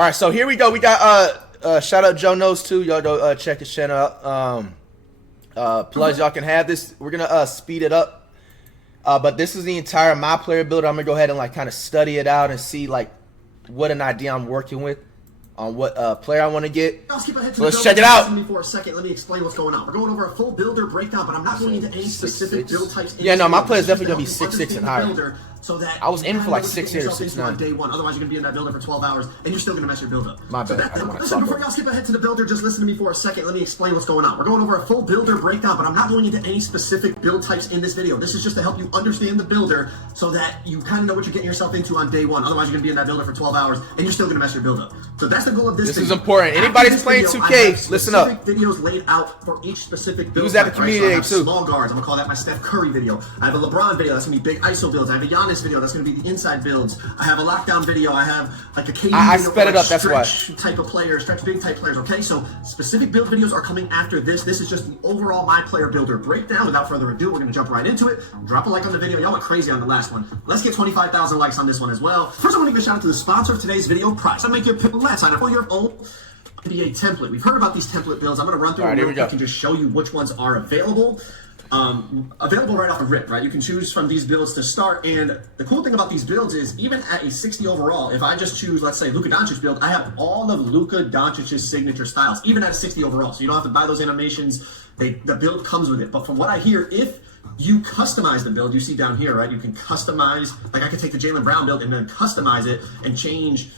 All right, so here we go. We got shout out Joe Knows too. Y'all go check his channel out. Plus y'all can have this. We're gonna speed it up. But this is the entire MyPLAYER builder. I'm gonna go ahead and like kind of study it out and see like what an idea I'm working with on what player I want to get. So let's check it out. For a second, let me explain what's going on. We're going over a full builder breakdown, but I'm not going into any specific build types. Yeah, no, my player is definitely gonna be 6'6" and higher. So that I was aiming for like 6'8" or 6'9" on day one. Otherwise, you're gonna be in that builder for 12 hours, and you're still gonna mess your build up. My bad. Listen, before y'all skip ahead to the builder, just listen to me for a second. Let me explain what's going on. We're going over a full builder breakdown, but I'm not going into any specific build types in this video. This is just to help you understand the builder, so that you kind of know what you're getting yourself into on day one. Otherwise, you're gonna be in that builder for 12 hours, and you're still gonna mess your build up. So that's the goal of this. This video. is important. Anybody's playing 2K, listen up. Videos laid out for each specific build. Use that community right? So too. Small guards. I'm gonna call that my Steph Curry video. I have a LeBron video. That's gonna be big ISO builds. I have a Giannis video. That's gonna be the inside builds. I have a lockdown video. I have like a KD I video sped it up. That's why. Type of players, stretch big type players. Okay, so specific build videos are coming after this. This is just the overall MyPLAYER builder breakdown. Without further ado, we're gonna jump right into it. Drop a like on the video. Y'all went crazy on the last one. Let's get 25,000 likes on this one as well. First, I want to give a shout out to the sponsor of today's video, Price. I'll make your pick. Let's sign up for your own NBA template. We've heard about these template builds. I'm gonna run through them real quick and just show you which ones are available. Available right off the rip, right? You can choose from these builds to start, and the cool thing about these builds is even at a 60 overall, if I just choose, let's say, Luka Doncic build, I have all of Luka Doncic's signature styles, even at a 60 overall, so you don't have to buy those animations. The build comes with it. But from what I hear, if you customize the build, you see down here, right? You can customize, like I could take the Jaylen Brown build and then customize it and change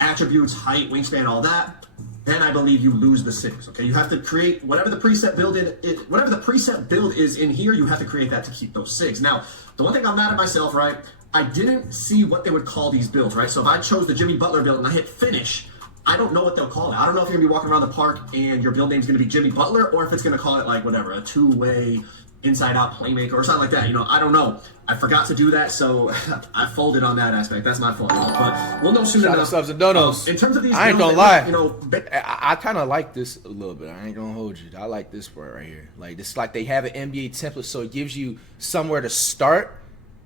attributes, height, wingspan, all that. Then I believe you lose the 6. Okay, you have to create whatever the preset build is in here. You have to create that to keep those 6. Now, the one thing I'm mad at myself, right? I didn't see what they would call these builds, right? So if I chose the Jimmy Butler build and I hit finish, I don't know what they'll call it. I don't know if you're gonna be walking around the park and your build name's gonna be Jimmy Butler, or if it's gonna call it like whatever, a two-way inside-out playmaker or something like that. You know, I don't know. I forgot to do that, so I folded on that aspect. That's my fault. But we'll know soon enough. Subs and donos. In terms of these, I ain't gonna lie. You know, I kind of like this a little bit. I ain't gonna hold you. I like this part right here. Like this, like they have an NBA template, so it gives you somewhere to start,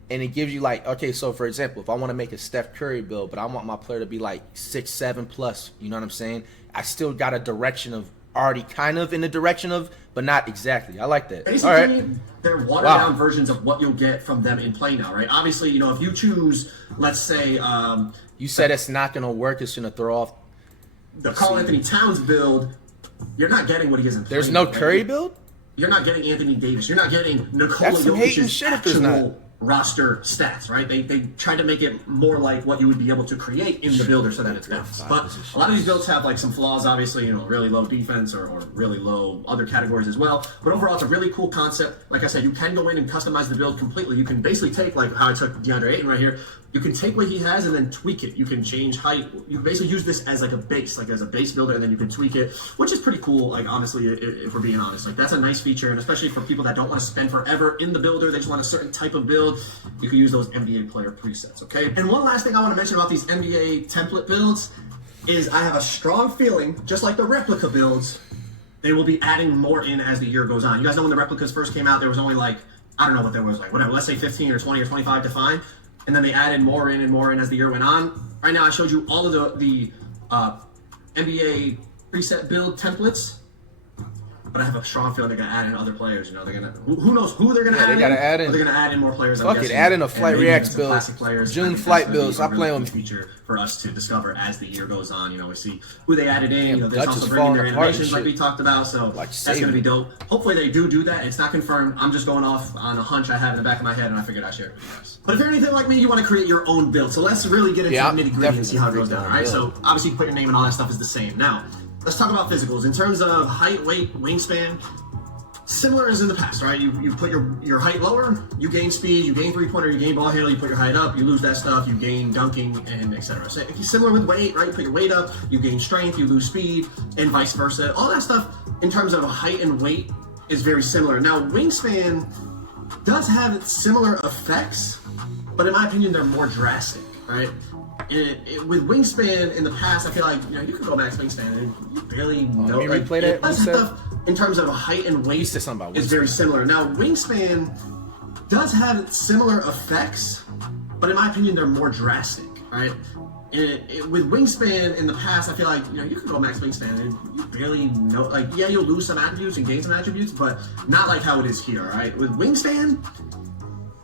and it gives you like, okay, so for example, if I want to make a Steph Curry build, but I want my player to be like 6'7" plus, you know what I'm saying? I still got a direction of already kind of in the direction of, but not exactly. I like that. Basically, all right. They're watered down versions of what you'll get from them in play now, right? Obviously, you know, if you choose, let's say, you said it's not gonna work. It's gonna throw off the Karl Anthony Towns build. You're not getting what he is in play. There's no Curry build. You're not getting Anthony Davis. You're not getting Nikola Jokic's actual roster stats, right? They try to make it more like what you would be able to create in the builder so that it's balanced. But a lot of these builds have like some flaws, obviously, you know, really low defense or really low other categories as well. But overall, it's a really cool concept. Like I said, you can go in and customize the build completely. You can basically take, like how I took DeAndre Ayton right here, you can take what he has and then tweak it. You can change height. You basically use this as like a base, like as a base builder, and then you can tweak it, which is pretty cool. Like honestly, if we're being honest, like that's a nice feature, and especially for people that don't want to spend forever in the builder, they just want a certain type of build, you can use those NBA player presets, okay? And one last thing I want to mention about these NBA template builds is I have a strong feeling, just like the replica builds, they will be adding more in as the year goes on. You guys know when the replicas first came out, there was only like, I don't know what there was, like whatever, let's say 15 or 20 or 25 defined. And then they added more in and more in as the year went on. Right now, I showed you all of the NBA preset build templates, but I have a strong feeling they're gonna add in other players. You know, they're gonna who knows who they're gonna add in. Add in. They're gonna add in more players. Fuck it, add in a FlightReacts build. June flight builds. I play on feature for us to discover as the year goes on. You know, we see who they added in. You know, there's also bringing their animations like we talked about. So that's gonna be dope. Hopefully they do that. It's not confirmed. I'm just going off on a hunch I have in the back of my head, and I figured I'd share it with you guys. But if you're anything like me, you want to create your own build. So let's really get into the nitty gritty and see how it goes down. All right. So obviously, you put your name and all that stuff is the same. Now, let's talk about physicals in terms of height, weight, wingspan. Similar as in the past, right? You put your height lower, you gain speed, you gain three-pointer, you gain ball handle, you put your height up, you lose that stuff, you gain dunking, and etc. So similar with weight, right? You put your weight up, you gain strength, you lose speed, and vice versa. All that stuff in terms of height and weight is very similar. Now, wingspan does have similar effects, but in my opinion, they're more drastic, right? With wingspan in the past, I feel like you can go max wingspan and you barely know. Let me replay that. Stuff in terms of height and weight is very similar. Now, wingspan does have similar effects, but in my opinion, they're more drastic, right? with wingspan in the past, I feel like you can go max wingspan and you barely know. Like, yeah, you'll lose some attributes and gain some attributes, but not like how it is here. All right, with wingspan,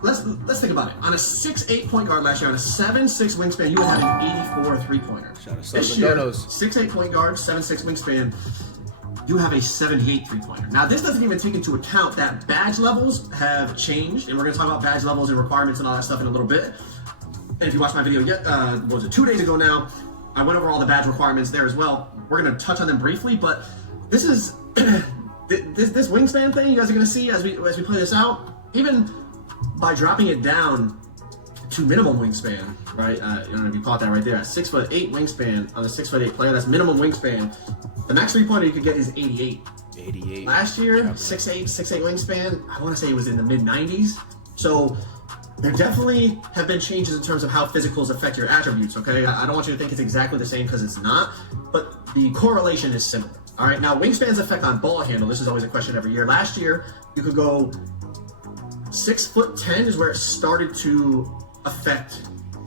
let's think about it. On a 6'8" point guard last year, on a 7'6" wingspan, you would have an 84 3-pointer. This year, 6'8" point guard, 7'6" wingspan, you have a 78 3-pointer. Now, this doesn't even take into account that badge levels have changed, and we're going to talk about badge levels and requirements and all that stuff in a little bit. And if you watched my video yet, what was it, 2 days ago now, I went over all the badge requirements there as well. We're going to touch on them briefly, but this is this wingspan thing you guys are going to see as we play this out. Even by dropping it down to minimum wingspan, right? I don't know if you caught that right there. 6'8" wingspan on a 6'8" player. That's minimum wingspan. The max 3-pointer you could get is 88. 88. Last year, 6'8" wingspan. I want to say it was in the mid 90s. So there definitely have been changes in terms of how physicals affect your attributes. Okay, I don't want you to think it's exactly the same because it's not, but the correlation is similar. All right. Now, wingspan's effect on ball handle. This is always a question every year. Last year, you could go 6'10" is where it started to affect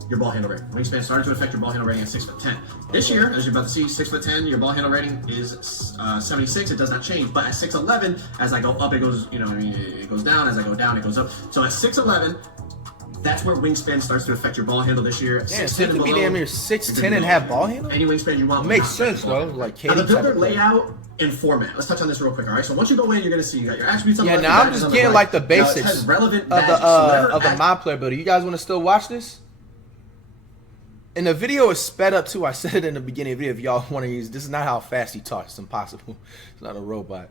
your ball handle rating. Wingspan started to affect your ball handle rating at 6'10". This year, as you're about to see, 6'10", your ball handle rating is 76. It does not change. But at 6'11", as I go up, it goes, it goes down. As I go down, it goes up. So at 6'11", that's where wingspan starts to affect your ball handle this year. Yeah, so you can be damn near 6'10" and have ball handle? Any wingspan you want. Makes sense, though. Like Now, the builder layout and format. Let's touch on this real quick, all right? So once you go in, you're going to see you got your attributes on the left. Yeah, now I'm just getting like the basics of relevant the MyPLAYER builder. You guys want to still watch this? And the video is sped up too. I said it in the beginning of the video. If y'all want to use, this is not how fast he talks. It's impossible. It's not a robot.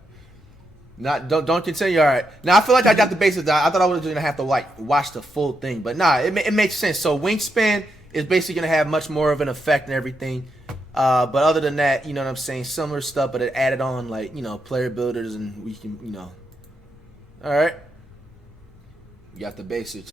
Don't continue. All right. Now I feel like I got the basics. I thought I was gonna have to like watch the full thing, but nah, it makes sense. So wingspan is basically gonna have much more of an effect and everything. But other than that, you know what I'm saying, similar stuff, but it added on like player builders, and we can All right. We got the basics.